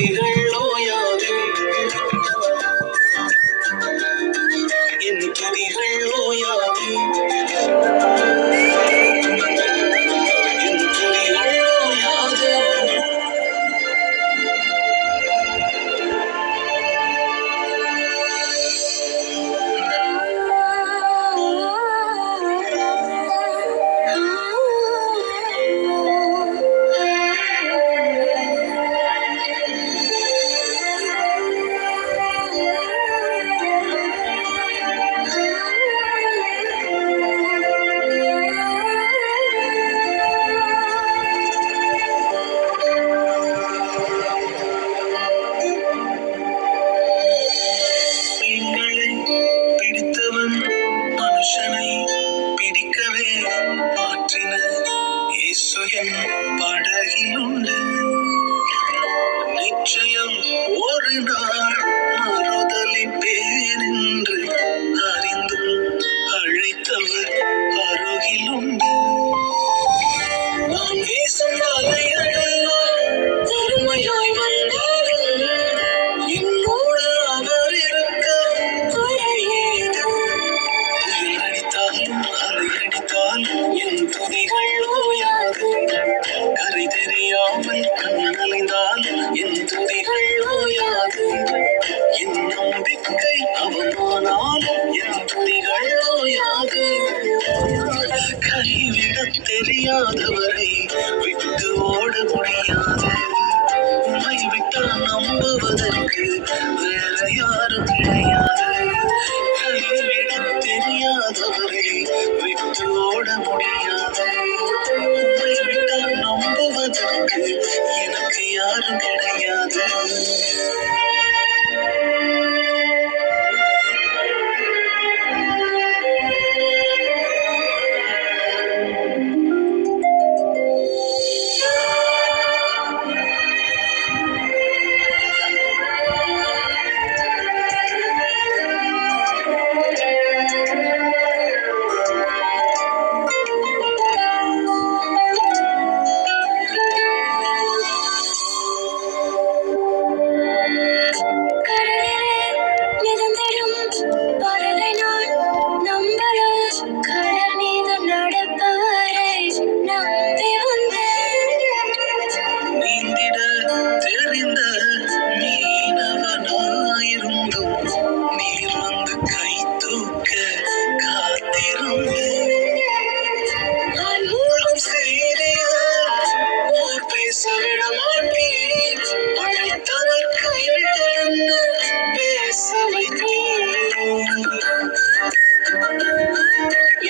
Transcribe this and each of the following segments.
துதிகள் ஓயாது, என் துதிகள் ஓயாது, என் துதிகள் ஓயாது. மனுஷனை பிடிக்கவே மாற்றின இயேசு என் படகில் உண்டு. நிச்சயம் ஒரு நாள் மறுதலிப்பேன் என்று அறிந்தும் அழைத்தவர் அருகில் உண்டு. நான் வீசும் வலைகளெல்லாம் பொறுமையாய் வந்தாலும் என்னோடு அவர் இருக்க குறையேது. புயல் அடித்தாலும் அலை அடித்தாலும் என் துதிகள் ஓயாது. கரை தெரியாமல் கண்களைந்தாலும் என் துதிகள் ஓயாது. என் நம்பிக்கை அவமானாலும் என் துதிகள் ஓயாது. கைவிடத் தெரியாதவரை விட்டு ஓட முடியாது. உம்மை விட்டால் நம்புவதற்கு வேற யாரும் கிடையாது. கைவிடத் தெரியாதவரை விட்டு ஓட முடியாது. உம்மை விட்டால் நம்புவதற்கு எனக்கு யாரும் கிடையாது.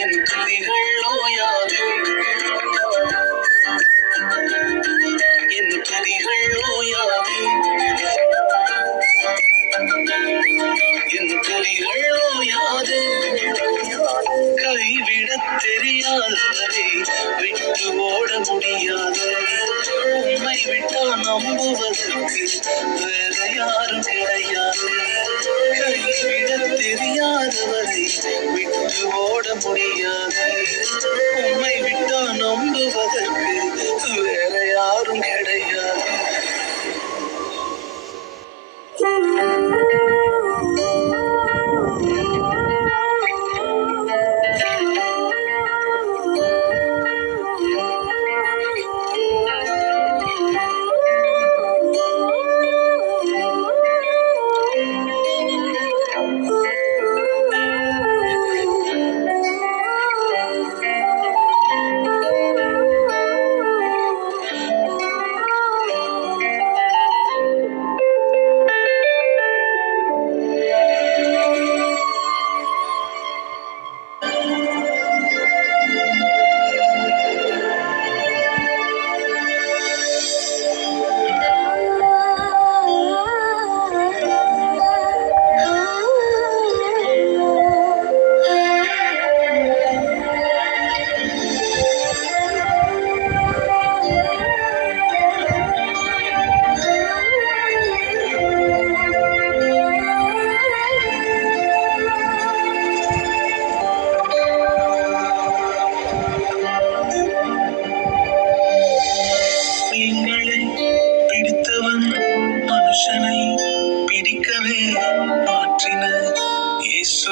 என் துதிகள் ஓயாது, என் துதிகள் ஓயாது, என் துதிகள் ஓயாது. கைவிடத் தெரியாதவரை விட்டு ஓட முடியாது. உம்மை விட்டா நம்புவதற்கு வேற யாரும் கிடையாது. கைவிடத் தெரியாதவரை விட்டு ஓட முடியாது. உம்மை விட்டா நம்புவதற்கு வேற யாரும் கிடையாது.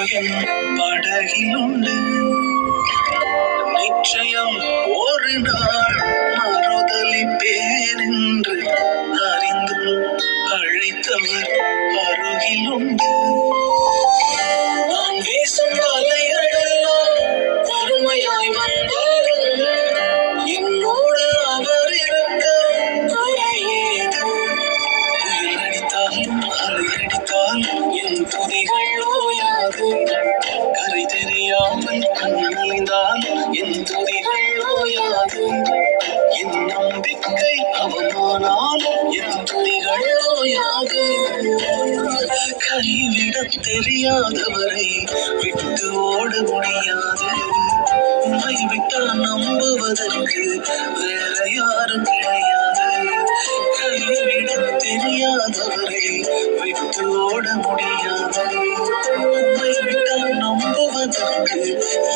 என் படகிலுண்டு. நிச்சயம் ஒரு நாள் மறுதலிப்பேன் என்று அறிந்தும் அழைத்தவர் அருகிலுண்டு. நான் வீசும் வலைகளெல்லாம் வறுமையாய் வந்தாலும் என்னோடு அவர் இருக்க குறையேது. புயல் அடித்தாலும் அலை அடித்தாலும் என் துதிகள் ஓயாது. கரை தெரியாமல் கண்ணலைந்தால் என் துதிகள் ஓயாது. என் நம்பிக்கை அவமானாலும் என் துதிகள் ஓயாது. கைவிடத் தெரியாதவரை விட்டு ஓட முடியாது. உம்மை விட்டால் நம்புவதற்கு வேற யாரும் கிடையாது. கைவிடத் தெரியாதவரை விட்டு ஓட முடியாது. உம்மை விட்டால் நம்புவதற்கு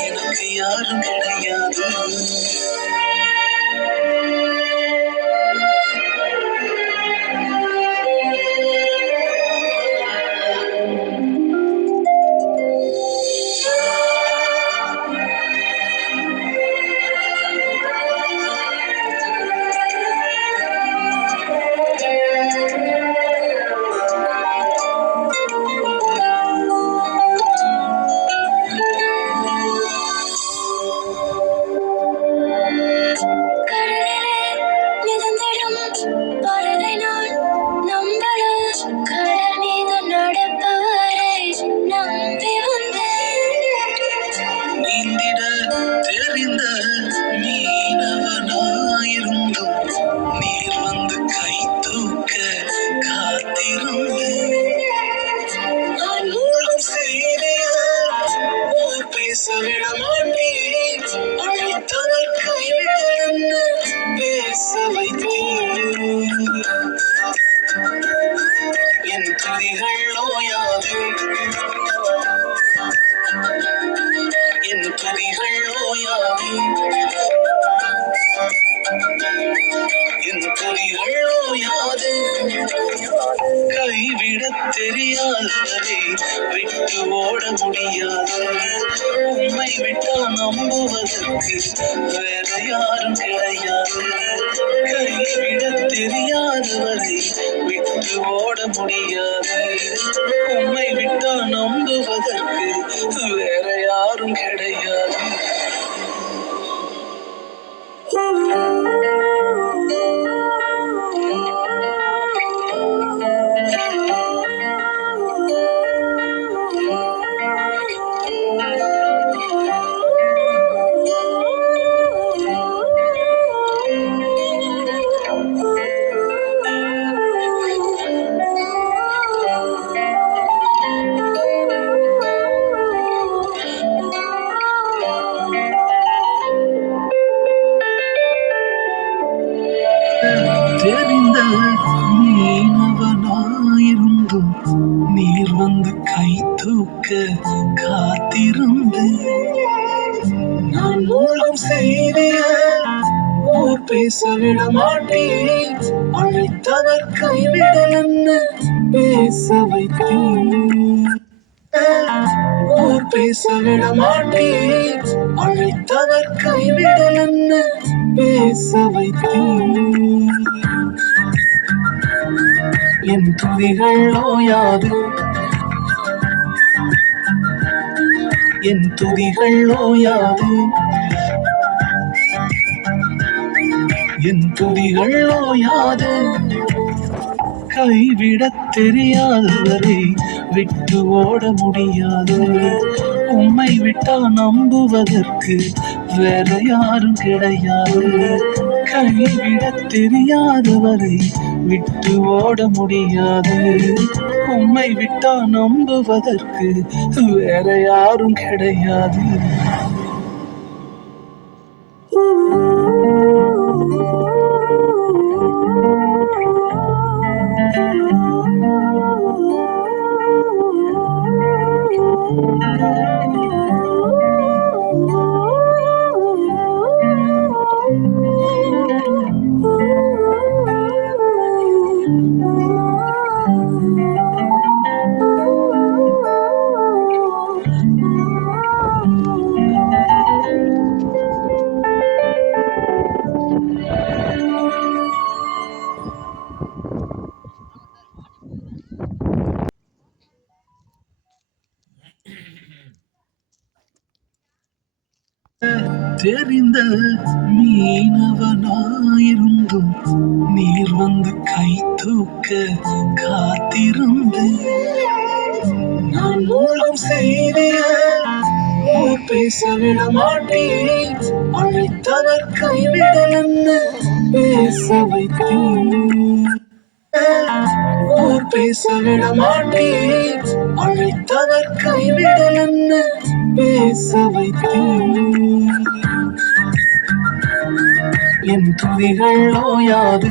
எனக்கு யாரும் கிடையாது. என் துதிகள் ஓயாது. என் துதிகள் ஓயாது. என் துதிகள் ஓயாது. கைவிடத் தெரியாதவரை விட்டு ஓட முடியாது. உம்மை விட்டா நம்புவதற்கு வேற யாரும் கிடையாது. கைவிடத் தெரியாதவரை விட்டு ஓட முடியாது. உம்மை விட்டா நம்புவதற்கு வேற யாரும் கிடையாது. தெரிந்த மீனவனாயிருந்தும் நீர் வந்து கை தூக்க காத்திருந்து. நான் மூழ்கும் செய்திய ஊர் பேச விட மாட்டேன். அழைத்தவர் கைவிடலன்னு பேச வைத்தேன். ஊர் பேச விட மாட்டேன். அழைத்தவர் கைவிடலன்னு பேச வைத்தேன். என் துதிகள் ஓயாது. என் துதிகள் ஓயாது. என் துதிகள் ஓயாது. கைவிடத் தெரியாதவரை விட்டு ஓட முடியாது. உம்மை விட்டா நம்புவதற்கு வேற யாரும் கிடையாது. கைவிடத் தெரியாதவரை விட்டு ஓட முடியாது. உம்மை விட்டா நம்புவதற்கு வேற யாரும் கிடையாது. தெரிந்த மீனவனாயிருந்தும் நீர் வந்து கை தூக்க காத்திருந்து நான் மூழ்கும் செய்திய ஊர் பேச விட மாட்டேன் அழைத்தவர் கைவிடலன்னு பேச வைத்தேன் ஊர் பேச விட மாட்டேன் அழைத்தவர் கைவிடலன்னு பேச வைத்தேன் என் துதிகள் ஓயாது